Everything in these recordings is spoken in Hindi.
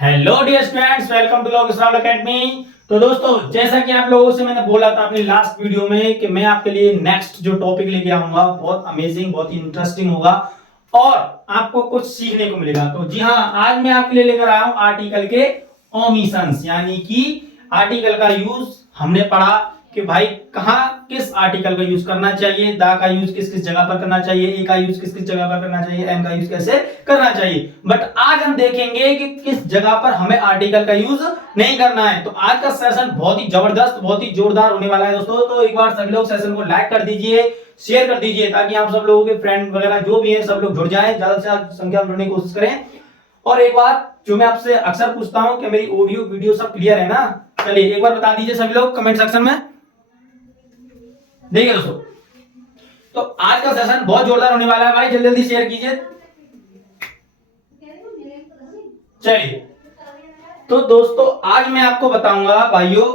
Hello dear students, welcome to log academy. तो दोस्तों, जैसा कि आप लोगों से मैंने बोला था अपनी लास्ट वीडियो में कि मैं आपके लिए नेक्स्ट जो टॉपिक लेके आऊंगा बहुत अमेजिंग, बहुत ही इंटरेस्टिंग होगा और आपको कुछ सीखने को मिलेगा। तो जी हाँ, आज मैं आपके लिए लेकर आया हूं आर्टिकल के ओमिशंस, यानी कि आर्टिकल का यूज हमने पढ़ा कि भाई कहां किस आर्टिकल का यूज करना चाहिए, दा का यूज किस किस जगह पर करना चाहिए, ए का यूज किस किस जगह पर करना चाहिए, एम का यूज कैसे करना चाहिए। बट आज हम देखेंगे कि किस जगह पर हमें आर्टिकल का यूज नहीं करना है। तो आज का सेशन बहुत ही जबरदस्त, बहुत ही जोरदार होने वाला है दोस्तों। तो एक बार सभी लोग सेशन को लाइक कर दीजिए, शेयर कर दीजिए, ताकि आप सब लोगों के फ्रेंड वगैरह जो भी है सब लोग जुड़ जाएं, ज्यादा से ज्यादा संख्या में जुड़ने की कोशिश करें। और एक बात जो मैं आपसे अक्सर पूछता हूं कि मेरी ऑडियो वीडियो सब क्लियर है ना? चलिए एक बार बता दीजिए सभी लोग कमेंट सेक्शन में। देखिए दोस्तों, तो आज का सेशन बहुत जोरदार होने वाला है भाई, जल्दी जल्दी शेयर कीजिए। चलिए, तो दोस्तों आज मैं आपको बताऊंगा भाइयों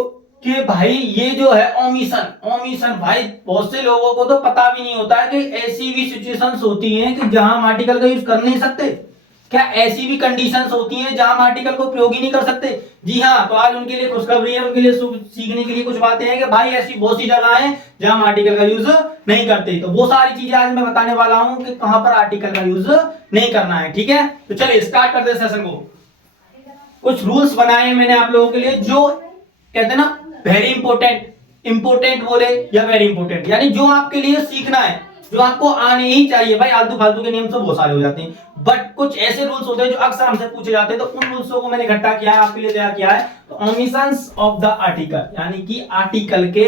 कि भाई ये जो है ओमिशन ओमिशन भाई बहुत से लोगों को तो पता भी नहीं होता है कि ऐसी भी सिचुएशंस होती हैं कि जहां हम आर्टिकल का यूज कर नहीं सकते। क्या ऐसी भी कंडीशंस होती हैं जहां हम आर्टिकल को प्रयोग ही नहीं कर सकते? जी हाँ, तो आज उनके लिए खुशखबरी है, उनके लिए सीखने के लिए कुछ बातें हैं कि भाई ऐसी बहुत सी जगह हैं जहां हम आर्टिकल का यूज नहीं करते। तो वो सारी चीजें आज मैं बताने वाला हूं कि कहां पर आर्टिकल का यूज नहीं करना है। ठीक है, तो चलिए स्टार्ट करते हैं सेशन को। कुछ रूल्स बनाए हैं मैंने आप लोगों के लिए, जो कहते हैं ना वेरी इंपोर्टेंट, इंपोर्टेंट बोले या वेरी इंपोर्टेंट, यानी जो आपके लिए सीखना है, जो आपको आने ही चाहिए। भाई आलतू फालतू के नियम तो बहुत सारे हो जाते हैं, बट कुछ ऐसे रूल्स होते हैं जो अक्सर हमसे पूछे जाते हैं। तो उन रूल्सों को मैंने इकट्ठा किया है, आपके लिए तैयार किया है। तो ओमिशंस ऑफ द आर्टिकल, यानी कि आर्टिकल के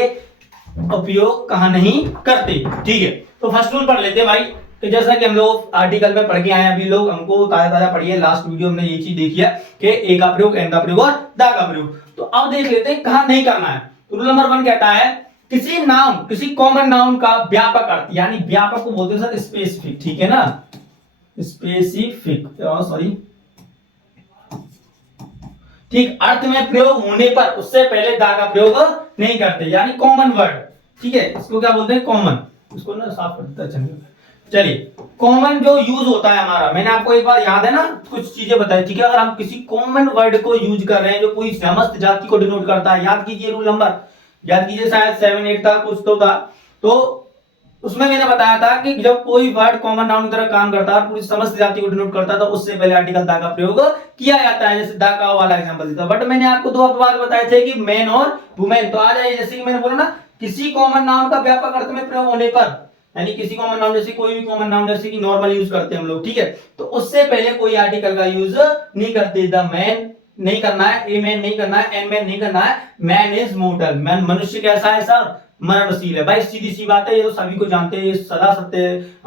उपयोग कहां नहीं करते। ठीक है, तो फर्स्ट रूल पढ़ लेते हैं भाई। तो जैसा कि हम लोग आर्टिकल में पढ़ के आए हैं, अभी लोग हमको ताजा ताजा पढ़िए, लास्ट वीडियो में ये चीज देखी है कि ए का प्रयोग, एन का प्रयोग और दा का प्रयोग। तो अब देख लेते हैं कहां नहीं करना है। तो रूल नंबर 1 कहता है किसी नाउन, किसी कॉमन नाउन का व्यापक अर्थ, यानी व्यापक को बोलते हैं सर स्पेसिफिक, ठीक है ना, स्पेसिफिक, सॉरी, ठीक, अर्थ में प्रयोग होने पर उससे पहले दा का प्रयोग नहीं करते, यानी कॉमन वर्ड। ठीक है, इसको क्या बोलते हैं? कॉमन। इसको ना साफ कर देता है। चलिए, कॉमन जो यूज होता है हमारा, मैंने आपको एक बार याद है ना कुछ चीजें बताई, ठीक है। अगर हम किसी कॉमन वर्ड को यूज कर रहे हैं जो पूरी समस्त जाति को डिनोट करता है, याद कीजिए रूल नंबर, याद कीजिए, शायद 7-8 था, कुछ तो था। तो उसमें मैंने बताया था कि जब कोई वर्ड कॉमन नाउन की तरह काम करता है, पूरी समस्त जाति को डिनोट करता है, तो उससे पहले आर्टिकल दा का प्रयोग किया जाता है। जैसे दा का वाला एग्जांपल देता, बट मैंने आपको दो बार बताए थे कि मैन और वुमेन। तो आ जाइए, जैसे कि मैंने बोला ना, किसी कॉमन नाउन का व्यापक अर्थ में प्रयोग होने पर, यानी किसी कॉमन नाउन, जैसे कोई भी कॉमन नाउन जैसे कि नॉर्मल यूज करते हैं हम लोग, ठीक है, तो उससे पहले कोई आर्टिकल का यूज नहीं करते। द मैन नहीं करना है, ए मैन नहीं करना है, एन मैन नहीं करना है, मैन इज मोर्टल, मैन मनुष्य कैसा है सर? मरणशील है। भाई सीधी सी बात है, ये तो सभी को जानते हैं, ये सदा सत्य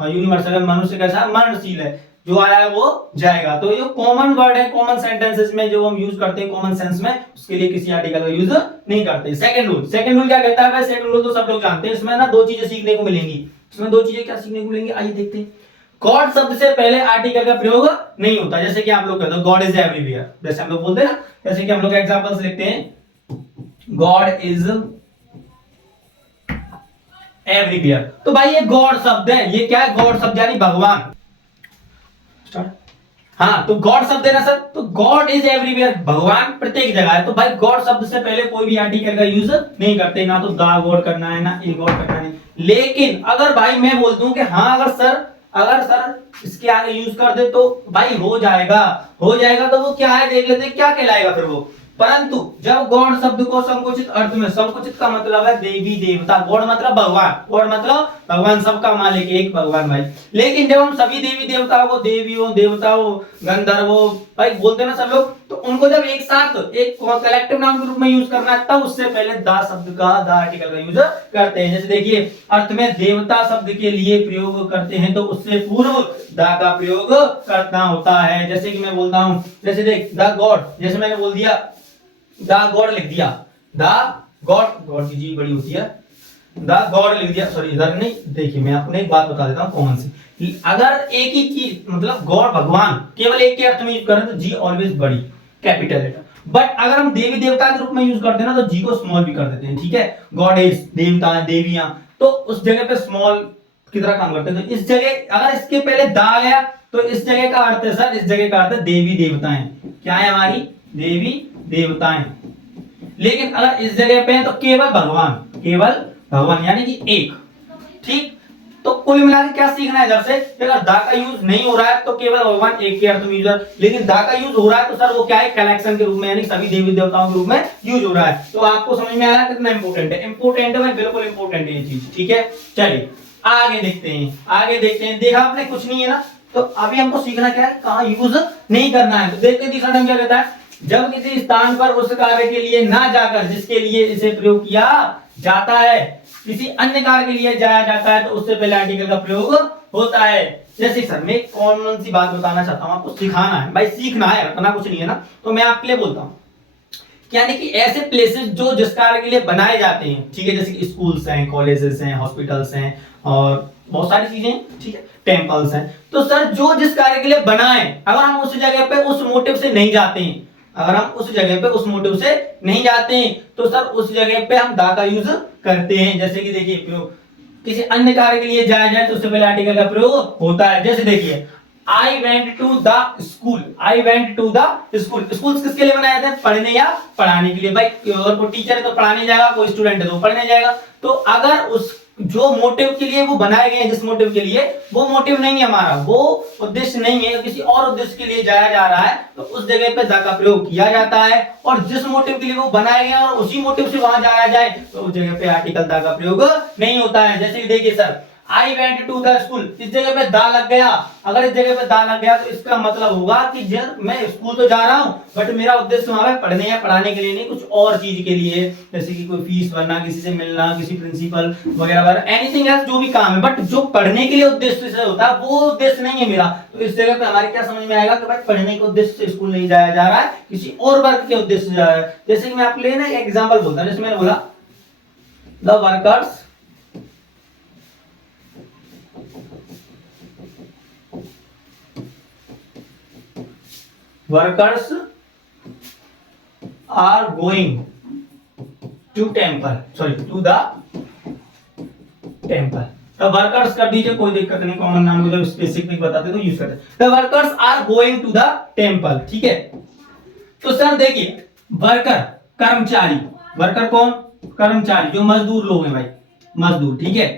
यूनिवर्सल है। मनुष्य कैसा है? मरणशील है, जो आया है वो जाएगा। तो ये कॉमन वर्ड है, कॉमन सेंटेंसेस में जो हम यूज करते हैं कॉमन सेंस में, उसके लिए किसी आर्टिकल का यूज नहीं करते। सेकंड रूल क्या कहता है भाई? सेकंड रूल तो सब लोग जानते हैं, इसमें ना दो चीजें सीखने को मिलेंगी। इसमें दो चीजें क्या सीखने को मिलेंगी, आइए देखते हैं। गॉड शब्द से पहले आर्टिकल का प्रयोग नहीं होता। जैसे कि आप लोग कहते हो गॉड इज एवरीवेयर, जैसे हम लोग बोलते हैं ना, जैसे कि हम लोग एग्जांपल्स लिखते हैं, गॉड इज एवरीवेयर। तो भाई ये गॉड शब्द है, ये क्या है? गॉड शब्द यानी भगवान। हाँ, तो गॉड शब्द है ना सर, तो गॉड इज एवरीवेयर, भगवान प्रत्येक जगह है। तो भाई गॉड शब्द से पहले कोई भी आर्टिकल का यूज नहीं करते, ना तो दा गॉड करना है, ना ए गॉड करना है। लेकिन अगर भाई मैं बोल दूं कि हाँ अगर सर इसके आगे यूज कर दे तो भाई हो जाएगा, तो वो क्या है देख लेते हैं, क्या कहलाएगा फिर वो। परंतु जब गॉड शब्द को संकुचित अर्थ में, संकुचित का मतलब है देवी देवता, गॉड मतलब भगवान, गॉड मतलब भगवान, सबका मालिक एक भगवान भाई। लेकिन जब हम सभी देवी देवताओं को, देवियों देवताओं गंधर्वों भाई बोलते हैं ना सब लोग, तो उनको जब एक साथ एक कलेक्टिव नाम के रूप में यूज करना है, तब उससे पहले दा शब्द का, दा आर्टिकल का यूज करते हैं। जैसे देखिए, अर्थ में देवता शब्द के लिए प्रयोग करते हैं तो उससे पूर्व दा का प्रयोग करना होता है। जैसे कि मैं बोलता हूं, जैसे देख द गॉड, जैसे मैंने बोल दिया द गॉड लिख दिया, द गॉड की जी बड़ी होती है, द गॉड लिख दिया, सॉरी इधर नहीं। देखिए मैं आपको एक बात बता देता हूं कॉमन से, अगर एक ही चीज मतलब गॉड भगवान केवल एक के अर्थ में यूज करें तो जी ऑलवेज बड़ी कैपिटल लेटर, बट अगर हम देवी देवता के रूप में यूज करते हैं ना तो जी को स्मॉल भी कर देते हैं। ठीक है, गॉड इज देवता देवियां, तो उस जगह पे स्मॉल की तरह काम करते हैं। तो इस जगह अगर इसके पहले दा आ गया तो इस जगह का अर्थ है सर, इस जगह का अर्थ है देवी देवताएं। क्या है हमारी? देवी देवताएं। लेकिन अगर इस जगह पे है तो केवल भगवान, केवल भगवान यानी कि एक। ठीक, तो कुल मिला के क्या सीखना है इधर से, अगर दा का यूज नहीं हो रहा है तो केवल भगवान एक के अर्थ में यूज है, लेकिन दा का यूज हो रहा है तो सर वो क्या है? कलेक्शन के रूप में, यानी सभी देवी देवताओं के रूप में यूज हो रहा है। तो आपको समझ में आ रहा है कितना इंपॉर्टेंट है? इंपॉर्टेंट है भाई, बिल्कुल इंपॉर्टेंट है ये चीज। ठीक है, चलिए आगे देखते हैं, आगे देखते हैं। देखा आपने कुछ नहीं है ना, तो अभी हमको सीखना क्या है? कहां यूज नहीं करना है। तो देखते हैं तीसरा ढंग क्या कहता है, जब किसी स्थान पर उस कार्य के लिए ना जाकर जिसके लिए इसे प्रयोग किया जाता है किसी अन्य कार्य के लिए जाया जाता है तो उससे पहले आर्टिकल का प्रयोग होता है। जैसे सर मैं कौन सी बात बताना चाहता हूं, आपको सिखाना है भाई, सीखना है, इतना कुछ नहीं है ना। तो मैं आपके लिए बोलता हूं, यानी कि ऐसे प्लेसेस जो जिस कार्य के लिए बनाए जाते हैं, ठीक है, जैसे कि स्कूल्स हैं, कॉलेजेस हैं, हॉस्पिटल्स हैं और बहुत सारी चीजें, ठीक है, टेम्पल्स हैं। तो सर जो जिस कार्य के लिए बनाए, अगर हम उस जगह पे उस मोटिव से नहीं जाते हैं, अगर हम उस जगह पे उस मोटिव से नहीं जाते हैं तो सर उस जगह पे हम दा का यूज करते हैं। जैसे कि देखिए प्रयोग किसी अन्य कार्य के लिए जाया जाए तो उससे पहले आर्टिकल का प्रयोग होता है। जैसे देखिए I went to the school, I went to the school. School किसके लिए बनाए जाते हैं? पढ़ने या पढ़ाने के लिए। भाई अगर कोई टीचर है तो पढ़ाने जाएगा, कोई स्टूडेंट है तो पढ़ने जाएगा। तो अगर उस जो मोटिव के लिए वो बनाए गए हैं, जिस मोटिव के लिए, वो मोटिव नहीं है हमारा, वो उद्देश्य नहीं है, किसी और उद्देश्य के लिए जाया जा रहा है तो उस जगह पे दा का प्रयोग किया जाता है। और जिस मोटिव के लिए वो बनाए गए हैं और उसी मोटिव से वहां जाया जाए तो उस जगह पे आर्टिकल दा का प्रयोग नहीं होता है। जैसे कि देखिए sir I went to the school, इस जगह पे दा लग गया, अगर इस जगह पे दा लग गया तो इसका मतलब होगा कि मैं स्कूल तो जा रहा हूं बट मेरा उद्देश्य वहां पे पढ़ने या पढ़ाने के लिए नहीं, कुछ और चीज के लिए, जैसे कि कोई फीस भरना, किसी से मिलना, किसी प्रिंसिपल वगैरह वगैरह, एनीथिंग एल्स जो भी काम है, बट जो पढ़ने के लिए उद्देश्य से होता है वो उद्देश्य नहीं है मेरा। तो इस जगह पे हमारे क्या समझ में आएगा कि भाई पढ़ने के उद्देश्य से स्कूल नहीं जाया जा रहा है, किसी और वर्क के उद्देश्य से जा रहा है। जैसे कि मैं आपके लिए ना एक एग्जाम्पल बोलता हूं, जैसे मैंने बोला the workers workers are going to temple, sorry to the temple। तो वर्कर्स कर दीजिए, कोई दिक्कत नहीं, कॉमन नाम को जब स्पेसिफिक बताते तो यूज करते हैं। The workers are going to the temple, ठीक है। तो सर देखिए वर्कर कर्मचारी, वर्कर कौन? कर्मचारी, जो मजदूर लोग हैं भाई, मजदूर, ठीक है,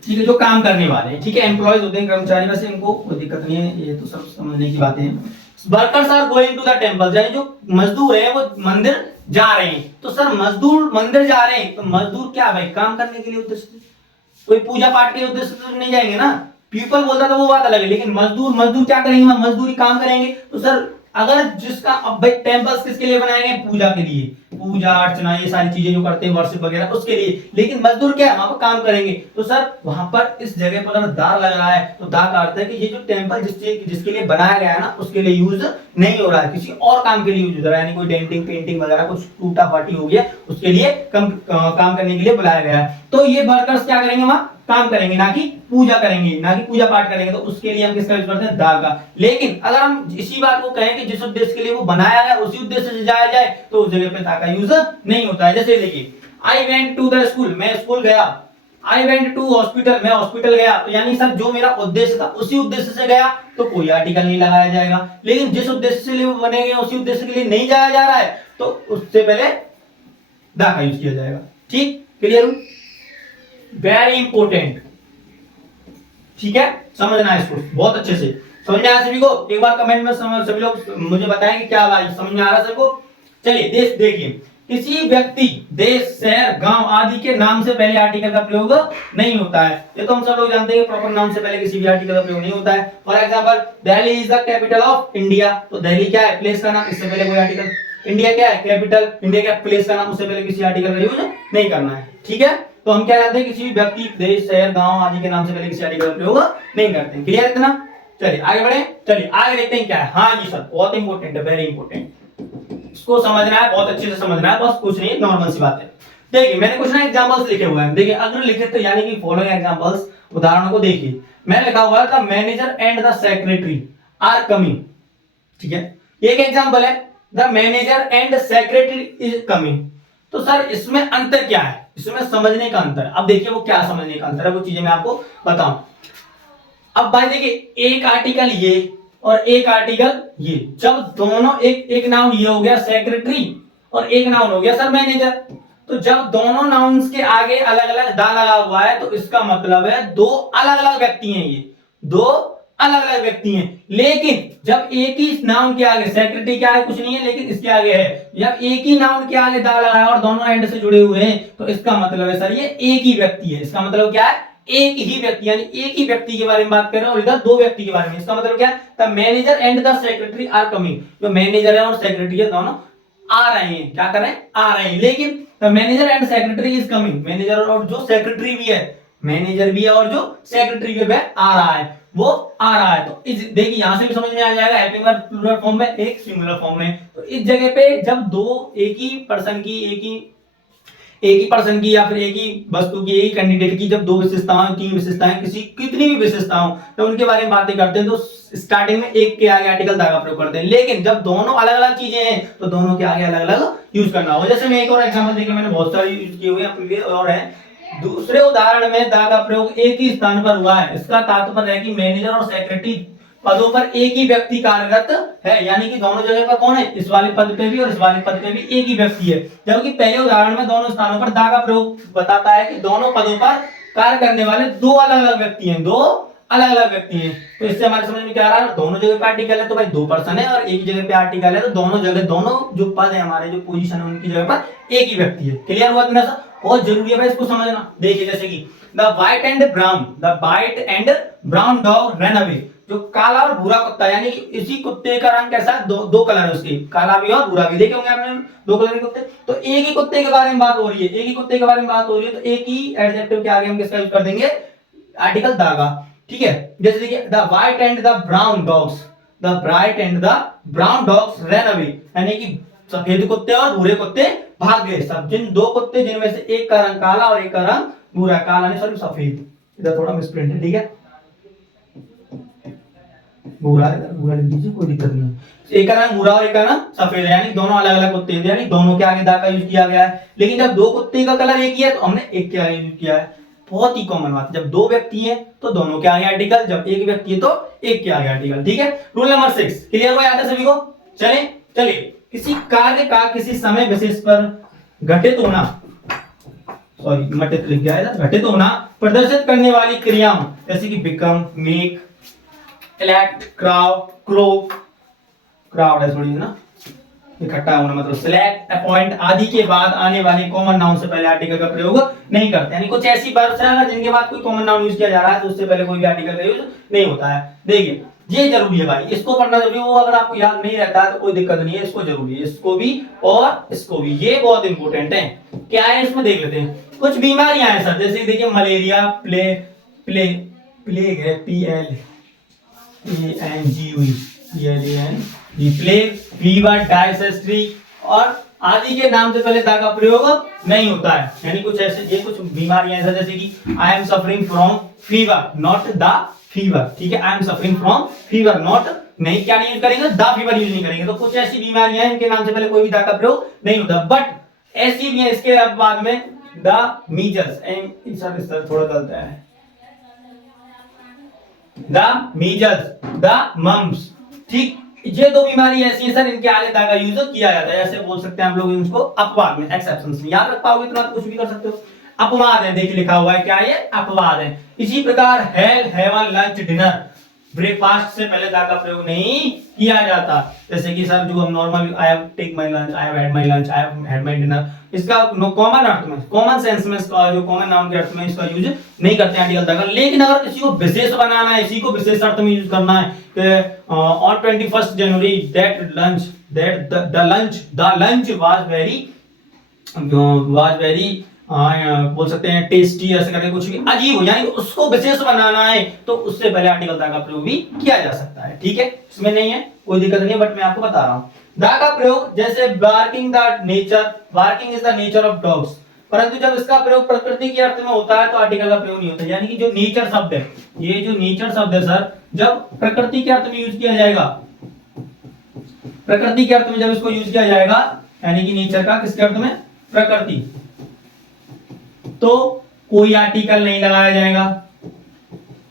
ठीक है, जो काम करने वाले हैं, ठीक है, एम्प्लॉयज होते हैं कर्मचारी, वैसे इनको कोई दिक्कत नहीं है, ये तो सब समझने की बातें हैं। Workers are going to the temple, यानी जो मजदूर हैं वो मंदिर जा रहे हैं। तो सर मजदूर मंदिर जा रहे हैं तो मजदूर क्या भाई? काम करने के लिए उद्देश्य से, कोई पूजा पाठ के उद्देश्य से नहीं जाएंगे ना। पीपल बोलता तो वो बात अलग है, लेकिन मजदूर, मजदूर क्या करेंगे? मजदूरी काम करेंगे। तो सर अगर जिसका, अब भाई टेम्पल्स किसके लिए बनाए गए? पूजा के लिए, पूजा अर्चना ये सारी चीजें जो करते हैं वर्शिप वगैरह उसके लिए, लेकिन मजदूर क्या है? वहां पर काम करेंगे। तो सर वहां पर इस जगह पर अगर दा लग रहा है तो दा का अर्थ है कि ये जो टेम्पल जिसके लिए बनाया गया है ना उसके लिए यूज नहीं हो रहा है, किसी और काम के लिए यूज हो रहा है, यानी कोई डेंटिंग पेंटिंग वगैरह कुछ टूटा फाटी हो गया उसके लिए काम करने के लिए बुलाया गया है। तो ये वर्कर्स क्या करेंगे? वहां काम करेंगे, ना कि पूजा करेंगे, ना कि पूजा पाठ करेंगे। तो उसके लिए हम किसका यूज करते हैं? दा का। लेकिन अगर हम इसी बात को कहें कि जिस उद्देश्य के लिए वो बनाया गया उसी उद्देश्य से जाया जाए तो उस जगह पे दा का यूज नहीं होता है। जैसे देखिए I went to the school, मैं स्कूल गया। आई वेंट टू हॉस्पिटल, मैं हॉस्पिटल गया। तो यानी सर जो मेरा उद्देश्य था उसी उद्देश्य से गया तो कोई आर्टिकल नहीं लगाया जाएगा। लेकिन जिस उद्देश्य से लिए वो बने गए उसी उद्देश्य के लिए नहीं जाया जा रहा है तो उससे पहले दा का यूज किया जाएगा। ठीक, क्लियर? वेरी इंपॉर्टेंट, ठीक है, समझना है इसको बहुत अच्छे से। समझ में आया सभी को? एक बार कमेंट में सभी लोग मुझे बताएं कि क्या भाई समझ में आ रहा है सबको। चलिए देश देखिए, किसी व्यक्ति, देश, शहर, गांव आदि के नाम से पहले आर्टिकल का प्रयोग नहीं होता है। ये तो हम सब लोग जानते हैं कि प्रॉपर नाम से पहले किसी भी आर्टिकल का प्रयोग नहीं होता है। For example Delhi is the capital of India, तो दिल्ली क्या है? प्लेस का नाम, इससे पहले कोई आर्टिकल। इंडिया क्या है? कैपिटल, इंडिया क्या प्लेस का नाम, उससे पहले किसी आर्टिकल का यूज नहीं करना है। ठीक है, तो हम क्या करते हैं? किसी भी व्यक्ति, देश, शहर, गांव आदि के नाम से पहले किसी आर्टिकल का प्रयोग नहीं करते हैं। क्लियर है इतना? चलिए आगे बढ़े, चलिए आगे देखते हैं क्या है। हाँ जी सर, बहुत इंपॉर्टेंट है, वेरी इंपॉर्टेंट, इसको समझना है, बहुत अच्छे से समझना है, बस कुछ नहीं, नॉर्मल सी बात है। देखिए मैंने कुछ ना एग्जांपल्स लिखे हुए हैं, देखिए अगर लिखे तो यानी कि फॉलोइंग एग्जांपल्स, उदाहरणों को देखिए। मैंने लिखा हुआ है the manager and the secretary are coming, ठीक है, एक एग्जांपल है the manager and secretary is coming. तो सर इसमें अंतर क्या है, इसमें समझने का अंतर। अब देखिए वो क्या समझने का अंतर है, वो चीजें मैं आपको बताऊं। अब भाई देखिए एक आर्टिकल ये और एक आर्टिकल ये, जब दोनों एक नाउन ये हो गया सेक्रेटरी और एक नाउन हो गया सर मैनेजर, तो जब दोनों नाउन्स के आगे अलग अलग दा लगा हुआ है तो इसका मतलब है दो अलग अलग व्यक्ति हैं, ये दो अलग अलग व्यक्ति हैं। लेकिन जब एक ही नाउन के आगे, सेक्रेटरी के आगे कुछ नहीं है लेकिन इसके आगे है, जब एक ही नाउन के आगे दा लगा है और दोनों एंड से जुड़े हुए हैं तो इसका मतलब है सर ये एक ही व्यक्ति है। इसका मतलब क्या है, एक ही व्यक्ति, यानी एक ही व्यक्ति के बारे में बात कर रहे हैं और इधर दो व्यक्ति के बारे में। इसका मतलब क्या है, the manager and the secretary are coming, जो मैनेजर है और सेक्रेटरी है दोनों आ रहे हैं, क्या कर रहे हैं, आ रहे हैं। लेकिन the manager and secretary is coming, manager और जो सेक्रेटरी भी है, मैनेजर भी है और जो सेक्रेटरी भी है आ रहा है, वो आ रहा है। तो इस देखिए यहां से भी समझ में आ जाएगा, हेल्पिंग वर्ब प्लूरल फॉर्म में, एक सिंगुलर फॉर्म में। तो इस जगह पे जब दो एक ही पर्सन की, एक ही पर्सन की या फिर एक ही वस्तु की, एक ही कैंडिडेट की जब दो विशेषताएं, तीन विशेषताएं, किसी कितनी भी विशेषताओं जब उनके बारे में बातें करते हैं तो स्टार्टिंग में एक के आगे आर्टिकल दा का प्रयोग करते हैं। लेकिन जब दोनों अलग अलग चीजें हैं तो दोनों के आगे अलग अलग यूज करना होगा। जैसे मैं एक और एग्जांपल देखिए, मैंने बहुत सारे यूज किए हुए हैं और है। दूसरे उदाहरण में दा का प्रयोग एक ही स्थान पर हुआ है, इसका तात्पर्य है कि मैनेजर और सेक्रेटरी पदों पर एक ही व्यक्ति कार्यरत है, यानी कि दोनों जगह पर कौन है, इस वाले पद पे भी और इस वाले पद पे भी एक ही व्यक्ति है। जबकि पहले उदाहरण में दोनों स्थानों पर दा का प्रयोग बताता है कि दोनों पदों पर कार्य करने वाले दो अलग अलग व्यक्ति हैं, दो अलग अलग व्यक्ति हैं। तो इससे हमारे समझ में क्या आ रहा है, दोनों जगह पे आर्टिकल है तो भाई दो पर्सन है, और एक जगह पे आर्टिकल है तो दोनों जगह, दोनों जो पद है हमारे, जो पोजीशन है उनकी जगह पर एक ही व्यक्ति है। क्लियर हुआ तुम्हें? बहुत जरूरी है भाई इसको समझना। देखिए जैसे कि the white and brown dog run away, जो काला और भूरा कुत्ता, यानी कि इसी कुत्ते का रंग कैसा है, दो कलर है उसके, काला भी और भूरा भी। देखे होंगे आपने दो कलर के कुत्ते। तो एक ही कुत्ते के बारे में बात हो रही है, एक ही कुत्ते के बारे में बात हो रही है, तो एक ही एडजेक्टिव के आगे हम किसका यूज कर देंगे, आर्टिकल द का। ठीक है, जैसे देखिए the white and the brown dogs, the bright and the brown dogs run away, यानी कि सफेद कुत्ते और भूरे कुत्ते भाग गए। सब जिन दो कुत्ते जिनमें से एक का रंग काला और एक का रंग भूरा, काला नहीं सॉरी सफेद, इधर थोड़ा मिसप्रिंट है, ठीक है, भूरा लिख दीजिए, कोई दिक्कत नहीं है। एक का रंग भूरा और एक का रंग सफेद है, यानी दोनों अलग अलग कुत्ते हैं, यानी दोनों के आगे दा का यूज किया गया है। लेकिन जब दो कुत्ते का कलर एक ही है तो हमने एक के आगे यूज किया है। बहुत ही कॉमन बात है, जब दो व्यक्ति हैं तो दोनों के आगे आर्टिकल, जब एक व्यक्ति है तो एक के आगे आर्टिकल। ठीक है, रूल नंबर 6 क्लियर हुआ, याद है सभी को? चलिए किसी कार्य का किसी समय विशेष पर घटित होना, सॉरी मटित लिख गया है, घटित होना प्रदर्शित करने वाली क्रियाओं जैसे कि बिकम, मेक, elect, क्राउड है थोड़ी ना, इकट्ठा होना, मतलब सिलेक्ट, अपॉइंट आदि के बाद आने वाले कॉमन नाउन से पहले आर्टिकल का प्रयोग नहीं करते। यानी कुछ ऐसी वर्ब्स हैं जिनके बाद कोई कॉमन नाउन यूज किया जा रहा है तो उससे पहले कोई भी आर्टिकल का यूज नहीं होता है। देखिए ये जरूरी है भाई, इसको पढ़ना जरूरी है। वो अगर आपको याद नहीं रहता है तो कोई दिक्कत नहीं है, इसको जरूरी है, इसको भी और इसको भी, ये बहुत इंपॉर्टेंट है। क्या है इसमें देख लेते हैं। कुछ बीमारियां हैं सर, जैसे देखिए मलेरिया, प्लेग है, प्लेग, फीवर, डायसेंट्री और आदि के नाम से पहले दा का प्रयोग नहीं होता है। यानी कुछ ऐसे ये कुछ बीमारियां हैं जैसे कि I am suffering from fever, not the fever. ठीक है, I am suffering from fever, not, नहीं क्या नहीं यूज करेंगे, द फीवर यूज नहीं करेंगे। तो कुछ ऐसी बीमारियां हैं इनके नाम से पहले कोई भी दा का प्रयोग नहीं होता। बट ऐसी भी है इसके बाद में द मीजल्स, सर थोड़ा गलत है, द मीजल्स, द मम्स। ठीक, ये दो बीमारी ऐसी है सर, इनके आगे दा का यूज किया जाता है। ऐसे बोल सकते हैं हम लोग इसको अपवाद में, एक्सेप्शंस में। याद रख पाओगे तो कुछ भी कर सकते हो। अपवाद है, देखिए लिखा हुआ है, क्या ये अपवाद है। इसी प्रकार have a lunch dinner, breakfast से पहले दा का प्रयोग नहीं किया जाता। जैसे कि सर जो हम normal I have take my lunch, I have had my lunch, I have had my dinner, इसका कॉमन अर्थ में, कॉमन सेंस में, इसका जो कॉमन नाउन के अर्थ में इसका यूज नहीं करते हैं आर्टिकल दा का। लेकिन अगर किसी को विशेष बनाना है, इसी को विशेष अर्थ में यूज करना है कि on 21 January the lunch was very बोल सकते हैं टेस्टी, ऐसे करके कुछ भी अजीब हो, यानी उसको विशेष बनाना है तो उससे पहले आर्टिकल दा का प्रयोग भी किया जा सकता है। ठीक है, इसमें नहीं है कोई दिक्कत नहीं है, बट मैं आपको बता रहा हूं। दा का प्रयोग जैसे barking is the nature of dogs, परंतु जब इसका प्रयोग प्रकृति के अर्थ में होता है तो आर्टिकल का प्रयोग नहीं होता। यानी कि जो नेचर शब्द है, ये जो नेचर शब्द है सर, जब प्रकृति के अर्थ में यूज किया जाएगा, प्रकृति के अर्थ में जब इसको यूज किया जाएगा, यानी कि नेचर का किसके अर्थ में, प्रकृति, तो कोई आर्टिकल नहीं लगाया जाएगा,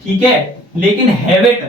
ठीक है। लेकिन हैबिट,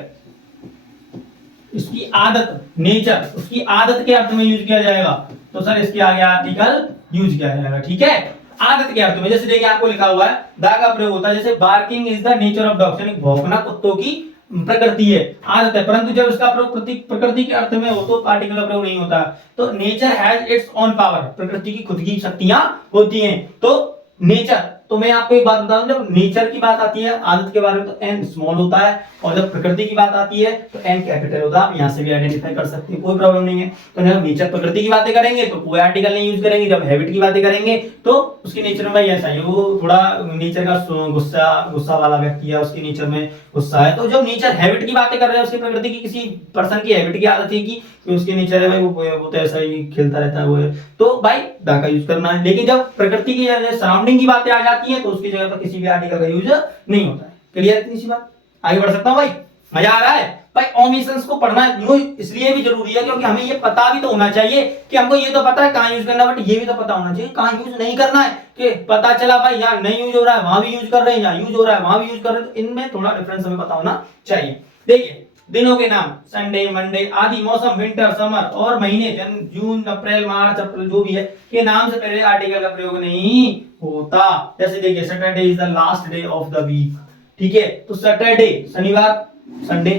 इसकी आदत, नेचर, उसकी आदत के अर्थ में यूज किया जाएगा, तो सर इसके आगे आर्टिकल यूज किया जाएगा, ठीक है। आदत के अर्थ में, जैसे देखिए आपको लिखा हुआ है दा का प्रयोग होता है, जैसे barking is the nature of dogs, यानी भौंकना कुत्तों की प्रकृति है, आदत है। परंतु जब इसका प्रयोग प्रकृति के अर्थ में हो तो आर्टिकल का प्रयोग नहीं होता। तो nature has its own power, प्रकृति की खुद की शक्तियां होती हैं। तो नेचर, तो मैं आपको एक बात बता दूं, जब नेचर की बात आती है आदत के बारे में तो एन स्मॉल होता है, और जब प्रकृति की बात आती है तो एन कैपिटल होता है। आप यहां से भी आइडेंटिफाई कर सकते हैं, कोई प्रॉब्लम नहीं है। तो जब नेचर प्रकृति की बातें करेंगे तो कोई आर्टिकल नहीं यूज करेंगे, जब हैबिट की बातें करेंगे तो उसके नेचर में भाई ऐसा है, वो थोड़ा नेचर का गुस्सा वाला व्यक्ति है, उसके नेचर में गुस्सा है। तो जब नेचर हैबिट की बातें कर रहे हैं, उसकी प्रकृति की, किसी पर्सन की हैबिट की आदत है कि उसके नेचर है भाई वो तो ऐसा ही खेलता रहता है, वो है, तो भाई दा का यूज करना है। लेकिन जब प्रकृति की सराउंडिंग की बातें आ जाती हैं तो उसकी जगह पर किसी भी आर्टिकल का यूज नहीं होता है। क्लियर, इतनी सी बात। आगे बढ़ सकता हूं भाई, मजा आ रहा है भाई। ओमिशंस को पढ़ना इसलिए भी जरूरी है क्योंकि हमें ये पता भी तो होना चाहिए कि हमको ये तो पता है कहां यूज करना, बट ये भी तो पता होना चाहिए कहां यूज नहीं करना है। कि पता चला भाई यहाँ नहीं यूज हो रहा है, वहां भी यूज कर रहे हैं, यहाँ यूज हो रहा है वहां भी यूज कर रहे हैं, तो इनमें थोड़ा डिफरेंस हमें पता होना चाहिए। देखिए दिनों के नाम संडे, मंडे आदि, मौसम विंटर, समर, और महीने जून, अप्रैल, मार्च, अप्रैल जो भी है, के नाम से पहले आर्टिकल का प्रयोग नहीं होता। जैसे देखिए Saturday is the last day of the week, ठीक है, तो सैटरडे शनिवार, Sunday.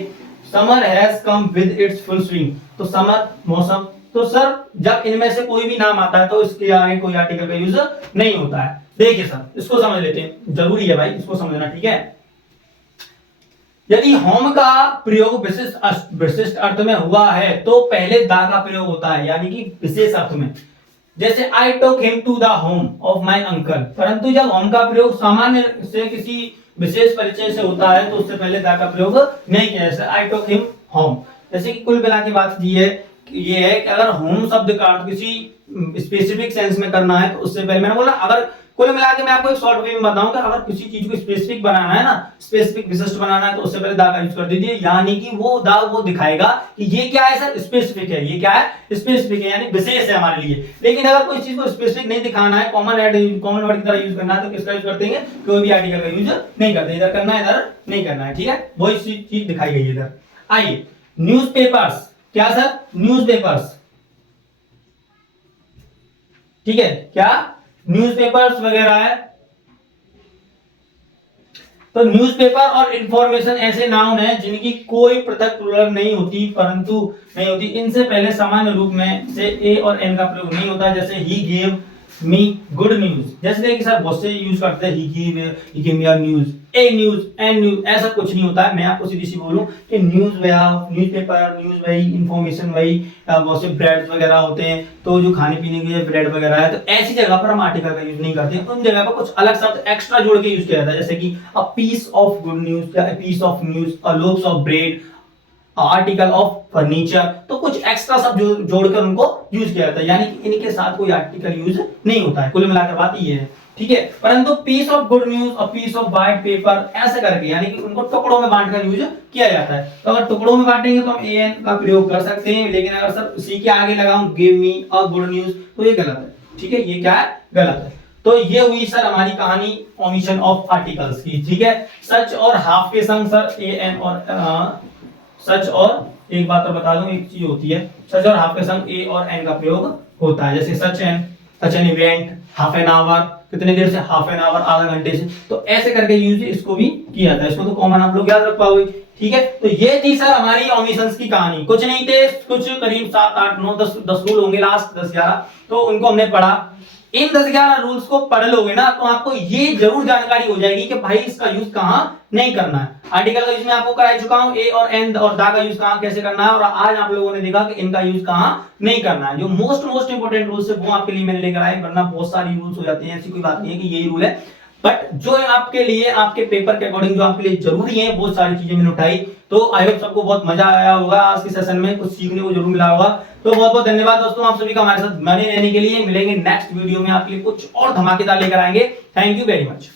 Summer has come with its full swing, तो समर मौसम। तो सर जब इनमें से कोई भी नाम आता है तो इसके आगे कोई आर्टिकल का यूज नहीं होता है। देखिए सर इसको समझ लेते हैं, जरूरी है भाई इसको समझना, ठीक है। यदि होम का प्रयोग विशिष्ट अर्थ में हुआ है तो पहले दा का प्रयोग होता है, यानी कि विशेष अर्थ में। जैसे I took him to the home of my uncle, परंतु जब होम का प्रयोग सामान्य से किसी विशेष परिचय से होता है तो उससे पहले दा का प्रयोग नहीं किया। जैसे आई टोक हिम होम, जैसे कि कुल मिला के बात ये है कि अगर होम शब्द का अर्थ किसी स्पेसिफिक सेंस में करना है तो उससे पहले मैंने बोला, अगर कुल मिला के मैं आपको एक शॉर्ट वे में बताऊं कि अगर किसी चीज को स्पेसिफिक बनाना है ना, स्पेसिफिक विशिष्ट बनाना है तो उससे पहले दा का यूज कर दीजिए, यानी कि वो दा वो दिखाएगा कि ये क्या है सर, स्पेसिफिक है, ये क्या है स्पेसिफिक है, यानी विशेष है हमारे लिए। लेकिन अगर कोई चीज को स्पेसिफिक नहीं दिखाना है, कॉमन वर्ड की तरह यूज करना है तो किसका यूज करते हैं, कोई भी आर्टिकल का यूज नहीं करते, इधर करना है इधर नहीं करना है, ठीक है, वही चीज दिखाई गई है इधर। आइए न्यूज़पेपर्स, क्या सर, न्यूज़पेपर्स, ठीक है, क्या न्यूज़पेपर्स वगैरह है। तो न्यूज़पेपर और इंफॉर्मेशन ऐसे नाउन हैं जिनकी कोई पृथक प्लूरल नहीं होती, परंतु नहीं होती, इनसे पहले सामान्य रूप में से ए और एन का प्रयोग नहीं होता। जैसे he gave me good news, जैसे देखिए सर बहुत से यूज करते हैं, ही गिव मी न्यूज, ए न्यूज, एन न्यूज, ऐसा कुछ नहीं होता है। मैं आपको सीधी सी बोलूं कि न्यूज न्यूज़पेपर, न्यूज वही, इंफॉर्मेशन वही, बहुत से ब्रेड वगैरह होते हैं, तो जो खाने पीने के ब्रेड वगैरह है, तो ऐसी जगह पर हम आर्टिकल का यूज नहीं करते हैं, उन जगह पर कुछ अलग शब्द एक्स्ट्रा जोड़ के यूज किया जाता है, जैसे कि a piece of good news, या a piece of news, a loaves of bread, article of furniture, तो कुछ एक्स्ट्रा सब जोड़कर उनको यूज किया जाता है, यानी कि इनके साथ कोई आर्टिकल यूज नहीं होता है। कुल मिलाकर बात ये है, ठीक है। परंतु पीस ऑफ गुड न्यूज और पीस ऑफ वाइट पेपर ऐसे करके, यानी कि उनको टुकड़ों में बांटकर यूज किया जाता है। तो अगर टुकड़ों में बांटेंगे तो हम एन का प्रयोग कर सकते हैं, लेकिन अगर सर उसी के आगे लगाऊं give me a good news तो ये गलत है, ठीक है, ये क्या है, गलत है। तो ये हुई सर हमारी कहानी ओमिशन ऑफ आर्टिकल्स की, ठीक है। सच और हाफ के संग सर ए एन और सच, और एक बात और बता दूं, एक चीज होती है, सच और हाफ के संग ए और एन का प्रयोग होता है। जैसे such an event, half an hour, कितने देर से, हाफ एन आवर, आधा घंटे से, तो ऐसे करके यूज इसको भी किया जाता है। इसको तो कॉमन आप लोग याद रख पाओगे, ठीक है। तो ये थी सर हमारी ओमिशंस की कहानी, कुछ नहीं थे, कुछ करीब 7 8 9 10 रूल होंगे, लास्ट 10 11, तो उनको हमने पढ़ा। इन 10-11 रूल्स को पढ़ लोगे ना तो आपको ये जरूर जानकारी हो जाएगी कि भाई इसका यूज कहां नहीं करना है। आर्टिकल का यूज मैं आपको करा चुका हूं, ए और एन और दा का यूज कहां कैसे करना है, और आज आप लोगों ने देखा कि इनका यूज कहां नहीं करना है। जो मोस्ट इंपोर्टेंट रूल्स है वो आपके लिए मैंने लेकर आए, वरना बहुत सारी रूल्स हो जाते हैं, ऐसी कोई बात नहीं है कि यही रूल है, बट जो आपके लिए आपके पेपर के अकॉर्डिंग जो आपके लिए जरूरी है वो सारी चीजें मैंने उठाई। तो आई होप सबको बहुत मजा आया होगा आज के सेशन में, कुछ सीखने को जरूर मिला होगा। तो बहुत बहुत धन्यवाद दोस्तों आप सभी का हमारे साथ बने रहने के लिए। मिलेंगे नेक्स्ट वीडियो में, आपके लिए कुछ और धमाकेदार लेकर आएंगे। Thank you very much.